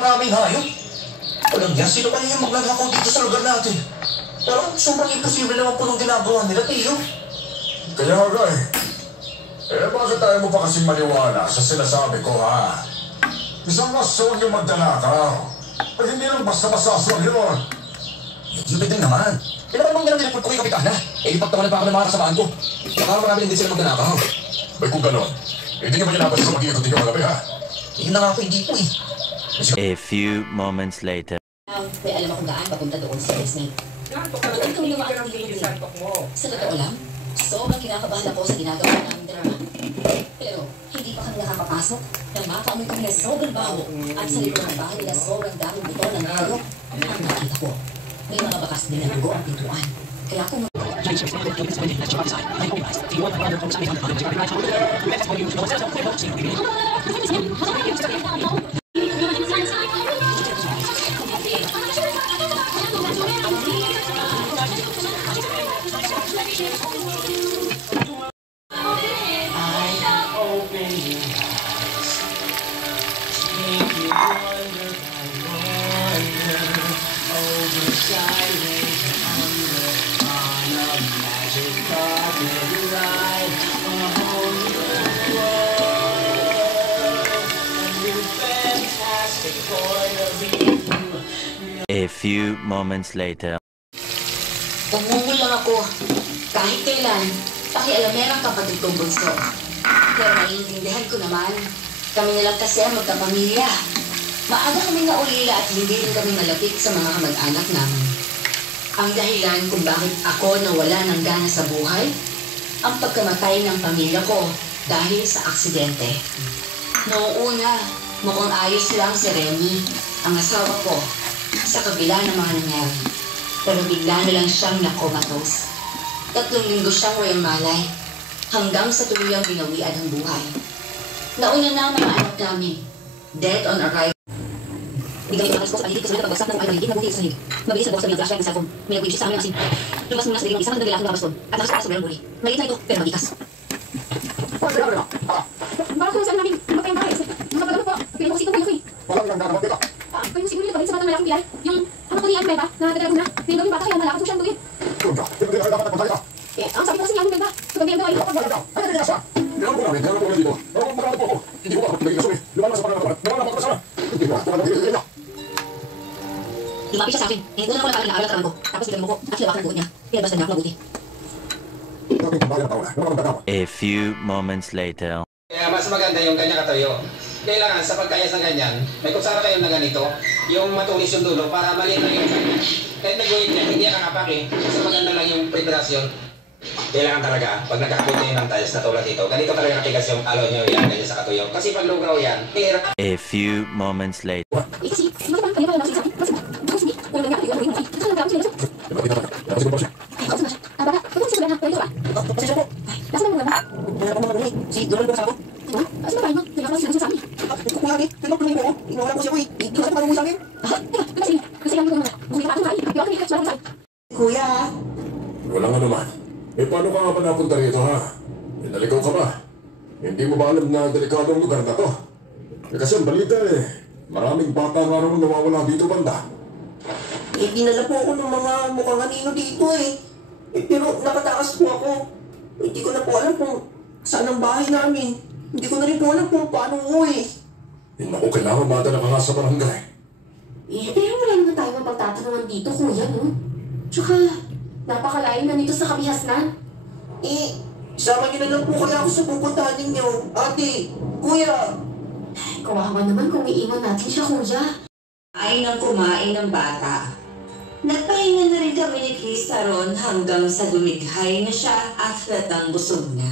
Maraming hayop. Walang yan, sino kaya yung maglagakaw dito sa lugar natin? Pero sobrang imposible naman po nung ginagawa nila, Tiyo. Kaya nga eh. Bakit tayo mo pa kasing maniwala sa sinasabi ko, ha? Isang aswang yung magdanakaw. Ay, hindi lang basta-basta aswang yun. Yung din naman. Pero naman nga nang nilipot ko kay Kapitana. Ipagtawanan pa ako ng mga kasamaan ko. Baka marami din sila magdanakaw. Ay, kung ganon, hindi nyo ba nilabas sa mag-iikot ninyo kagabi, ha? Yun na nga ako, hindi po eh. A few moments later. May alam akong gaan papunta doon sa basement. Ang kami lumaan ng hindi. Sa totoo lang, sobrang kinakabahan ako sa ginagawa ng drama. Pero hindi pa kami nakakapasok nang makaamoy kami na sobrang baho at sa likod ng bahay nila sobrang daming buto ng nalo. Ang nakita ko, may mga bakas din na dugo ang pintuan. Kaya kung A few moments later. umungol lang ako. Kahit kailan, pakialamera ang kapatid kong bunso. Pero naiintindihan ko naman, kami nilang kasi ang magkapamilya. Maaga kami naulila at hindi rin kami malapit sa mga kamag-anak namin. Ang dahilan kung bakit ako nawala ng gana sa buhay, ang pagkamatay ng pamilya ko dahil sa aksidente. Noong una, mukhang ayos lang si Remy, ang asawa ko, sa kabila ng mga nangyari. Pero bigla na lang siyang nakomatose. 3 linggo siyang walang malay, hanggang sa tuluyang binawian ng buhay. Nauna na ang mga anak namin, dead on arrival. Bigla yung mga expose paligid kasi pagbagsak ng ay maligid na buti sa hig. Mabilis na bukas sabi ng flashlight ng cellphone. May nag-wish sa amin ang asin. Lumabas muna sa dilim ng isang magandang lalaki babaston at nakasara sa sobrang buli. Maliit na ito, pero magikas. Bakit kung saan namin magpapayang bahay? Nakapagano po, pinag-usik ko kayo. Walang lang gagawin dito. Kayo siguro yung sa mga malaking bilay. Yung anak ko ni Ang Beba na nagdala ko na. Pinag yung bata kaya malakas mo siyang tuwid. Tunda, hindi na dapat nagpunta dito. Ang sabi ko kasi niya yung Beba. Kapag may daw ay kapag Ay, hindi na siya. Kailangan po namin dito. Kung magkano po ako, hindi ko ako pinag-ilasumi. Lumalang sa pangalan. Lumalang ako kasama. Hindi ko ako pinag-ilasumi. Lumapit siya sa akin. Hindi ko na ako nakain na aral ko. Tapos bigyan mo ko at hinawakan ang buhok niya. Pinabas na niya ako mabuti. A few moments later. Kaya mas maganda yung kanya katayo. Kailangan sa pagkayas ng ganyan, may kutsara kayo na ganito, yung matulis yung dulo para maliit na yung kanya. Kahit nag-uwit niya, hindi niya kakapak eh. Mas maganda lang yung preparasyon. Kailangan talaga, pag nagkakabit niyo ng tiles na tulad dito, ganito talaga katigas yung alo niyo yan, ganyan sa katuyo. Kasi pag lugaw yan, tira. A few moments later. kasi, magpapang kanya pa lang sa akin. Kasi, kung nangyari yung ano, kasi nagkakaroon sila siya. Ay, kausap na siya. Baka, pag si Sabrina, pwede ba? Pasensya po. Nasa naman mo ba? Wala pa naman si Donald po sa ako. Ano? Kasi ba no? Nagkakaroon sila sa amin. Kuya, pinag-tuloy mo ako. Inuwalan ko siya ko eh. Hindi ko sa amin. Kasi lang mo na. Kung nakakong kain, yung akin ikas, walang sa akin. Kuya. Walang ano man. Paano ka nga pa napunta rito, ha? Naligaw ka ba? Hindi mo ba alam na delikadong lugar na to? Kasi ang balita maraming bata nga naman nawawala dito banda. Dinala po ako ng mga mukhang anino dito eh. Pero nakatakas po ako. Hindi ko na po alam kung saan ang bahay namin. Hindi ko na rin po alam kung paano uwi. Naku, kailangan madala ka nga sa barangay. Pero wala naman tayo mapagtatanungan dito, kuya, no? Tsaka, napakalayo na nito sa kabihasnan. Sama niyo na lang po kaya ako sa pupuntahan ninyo. Ate, kuya. Kawawa naman kung iiwan natin siya, kuya. Ay nang kumain ng bata. Nagpahinga na rin kami ni Krista ron hanggang sa lumighay na siya at halatang busog na.